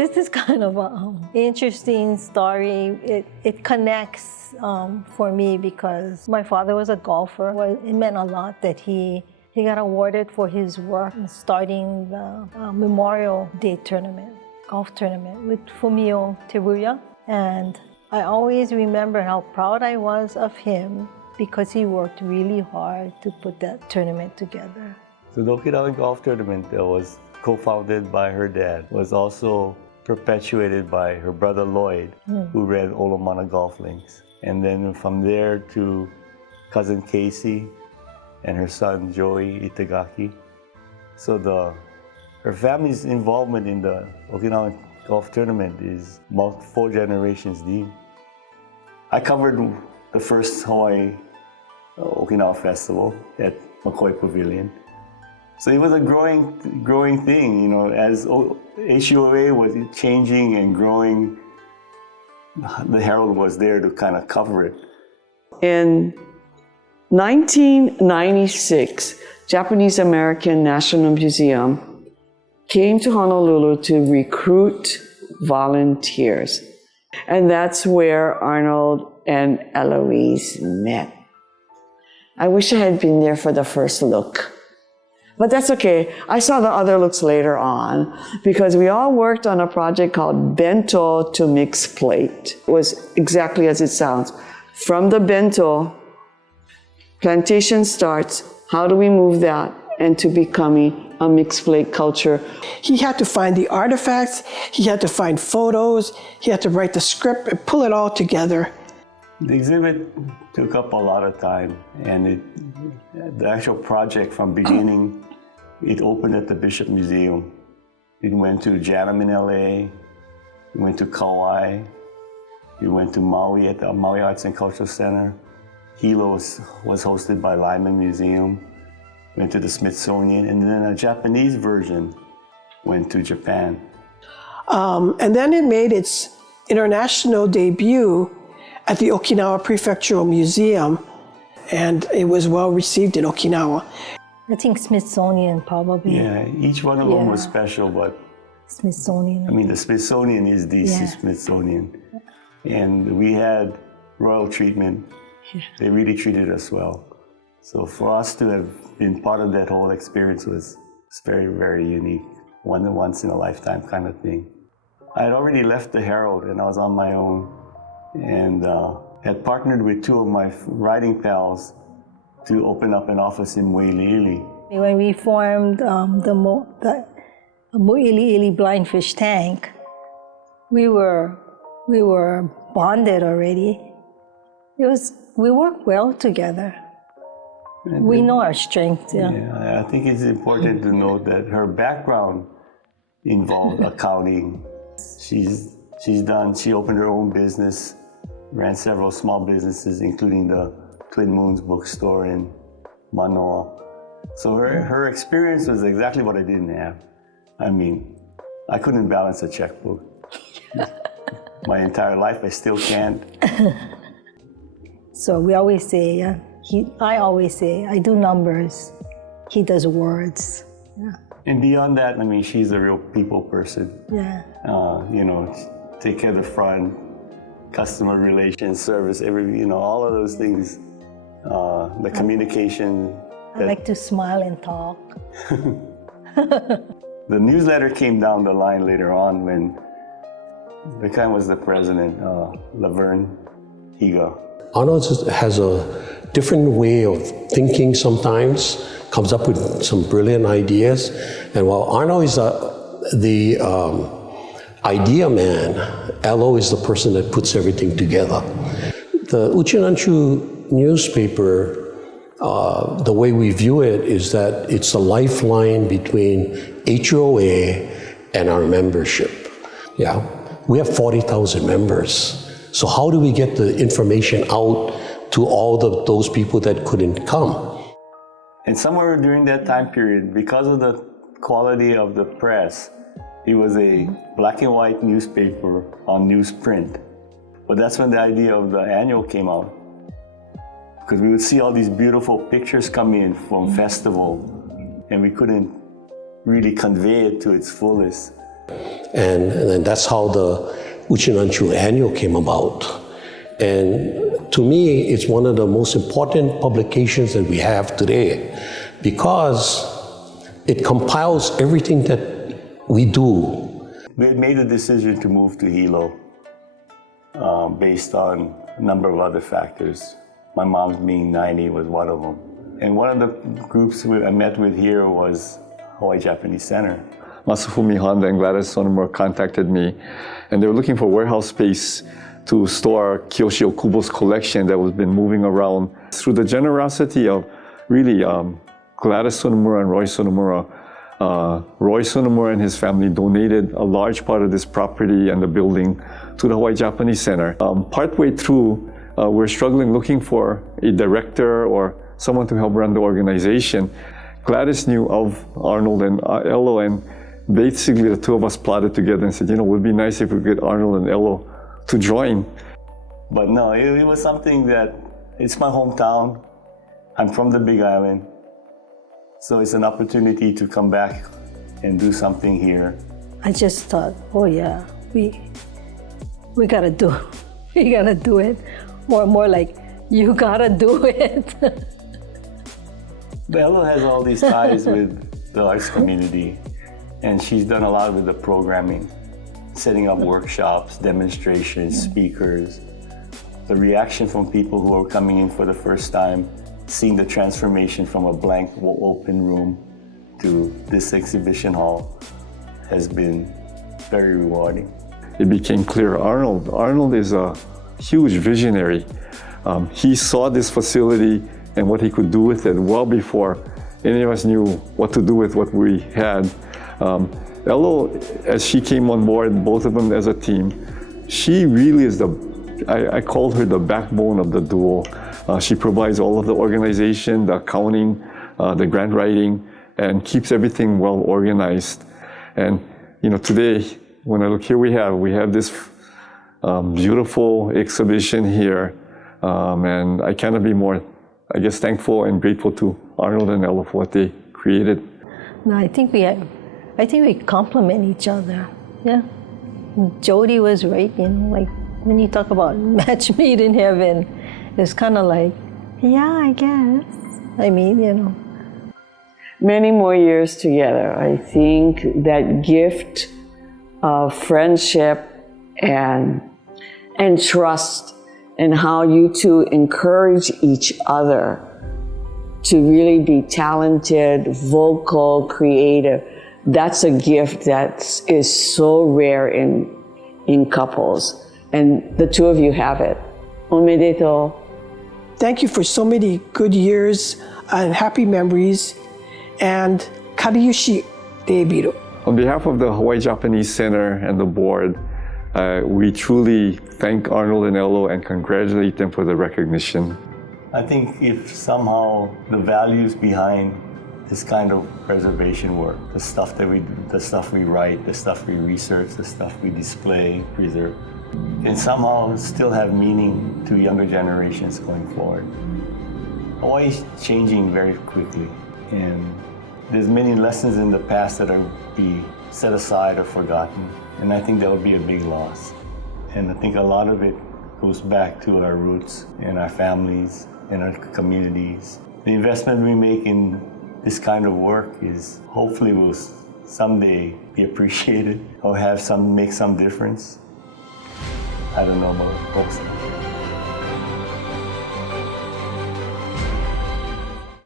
This is kind of an interesting story. It connects for me because my father was a golfer. Well, it meant a lot that he got awarded for his work in starting the Memorial Day tournament, golf tournament with Fumio Teruya. And I always remember how proud I was of him because he worked really hard to put that tournament together. So the Okinawa golf tournament that was co-founded by her dad was also perpetuated by her brother Lloyd, who ran Olomana Golf Links. And then from there to cousin Casey and her son Joey Itagaki. So her family's involvement in the Okinawa golf tournament is 4 generations deep. I covered the first Hawaii Okinawa festival at McCoy Pavilion. So it was a growing thing, you know, as HUOA was changing and growing, the Herald was there to kind of cover it. In 1996, Japanese American National Museum came to Honolulu to recruit volunteers. And that's where Arnold and Eloise met. I wish I had been there for the first look. But that's okay. I saw the other looks later on because we all worked on a project called Bento to Mixed Plate. It was exactly as it sounds. From the bento, plantation starts. How do we move that into becoming a mixed plate culture? He had to find the artifacts, he had to find photos, he had to write the script and pull it all together. The exhibit took up a lot of time, and the actual project from beginning, it opened at the Bishop Museum. It went to Janum in LA, it went to Kauai, it went to Maui at the Maui Arts and Cultural Center. Hilo was hosted by Lyman Museum, went to the Smithsonian, and then a Japanese version went to Japan. And then it made its international debut at the Okinawa Prefectural Museum, and it was well received in Okinawa. I think Smithsonian probably. Yeah, each one of them was special, but Smithsonian. I mean, the Smithsonian is the Smithsonian. And we had royal treatment. They really treated us well. So for us to have been part of that whole experience was very, very unique. Once in a lifetime kind of thing. I had already left the Herald and I was on my own, and had partnered with 2 of my writing pals to open up an office in Muiliili. When we formed the Muiliili Blind Fish Tank, we were bonded already. We work well together. We know our strengths. Yeah, I think it's important to note that her background involved accounting. She opened her own business, ran several small businesses, including the Twin Moons bookstore in Manoa. So her experience was exactly what I didn't have. I mean, I couldn't balance a checkbook. My entire life, I still can't. So we always say, I always say, I do numbers, he does words. Yeah. And beyond that, I mean, she's a real people person. Yeah. You know, take care of the front, customer relations, service, all of those things. The communication. I like to smile and talk. The newsletter came down the line later on when the guy was the president, Laverne Higa. Arnold has a different way of thinking sometimes, comes up with some brilliant ideas. And while Arnold is the idea man, Elo is the person that puts everything together. The Uchinanchu newspaper, the way we view it is that it's a lifeline between HUOA and our membership. Yeah, we have 40,000 members. So how do we get the information out to all those people that couldn't come? And somewhere during that time period, because of the quality of the press, it was a black and white newspaper on newsprint. But that's when the idea of the annual came out. Because we would see all these beautiful pictures come in from festival, and we couldn't really convey it to its fullest. And that's how the Uchinanchu Annual came about. And to me, it's one of the most important publications that we have today because it compiles everything that we do. We had made a decision to move to Hilo based on a number of other factors. My mom's being 90 was one of them. And one of the groups I met with here was Hawaii Japanese Center. Masafumi Honda and Gladys Sonomura contacted me, and they were looking for warehouse space to store Kiyoshi Okubo's collection that was been moving around. Through the generosity of really Gladys Sonomura and Roy Sonomura and his family donated a large part of this property and the building to the Hawaii Japanese Center. Partway through, we're struggling looking for a director or someone to help run the organization. Gladys knew of Arnold and Elo, and basically the two of us plotted together and said, it would be nice if we could get Arnold and Elo to join. But no, it was something that, it's my hometown. I'm from the Big Island. So it's an opportunity to come back and do something here. I just thought, oh yeah, we gotta do it. We gotta do it. More like, you gotta do it. Elo has all these ties with the arts community, and she's done a lot with the programming, setting up workshops, demonstrations, speakers. The reaction from people who are coming in for the first time, seeing the transformation from a blank open room to this exhibition hall has been very rewarding. It became clear Arnold is a huge visionary. He saw this facility and what he could do with it well before any of us knew what to do with what we had. Elo, as she came on board, both of them as a team, she really is I called her the backbone of the duo. She provides all of the organization, the accounting, the grant writing, and keeps everything well organized. And today, when I look here, we have this beautiful exhibition here, and I cannot be more, thankful and grateful to Arnold and Elo for what they created. No, I think we complement each other. Yeah, Jody was right. Like when you talk about match made in heaven, it's kind of like, yeah, I guess. Many more years together. I think that gift of friendship and trust, and how you two encourage each other to really be talented, vocal, creative. That's a gift that is so rare in couples. And the two of you have it. Omedetou. Thank you for so many good years and happy memories. And Kariyushi Debiru. On behalf of the Hawaii Japanese Center and the board, we truly thank Arnold and Elo and congratulate them for the recognition. I think if somehow the values behind this kind of preservation work, the stuff that we do, the stuff we write, the stuff we research, the stuff we display, preserve, can somehow still have meaning to younger generations going forward. Hawaii's changing very quickly, and there's many lessons in the past that are be set aside or forgotten, and I think that would be a big loss. And I think a lot of it goes back to our roots and our families and our communities. The investment we make in this kind of work is hopefully will someday be appreciated or make some difference. I don't know about folks.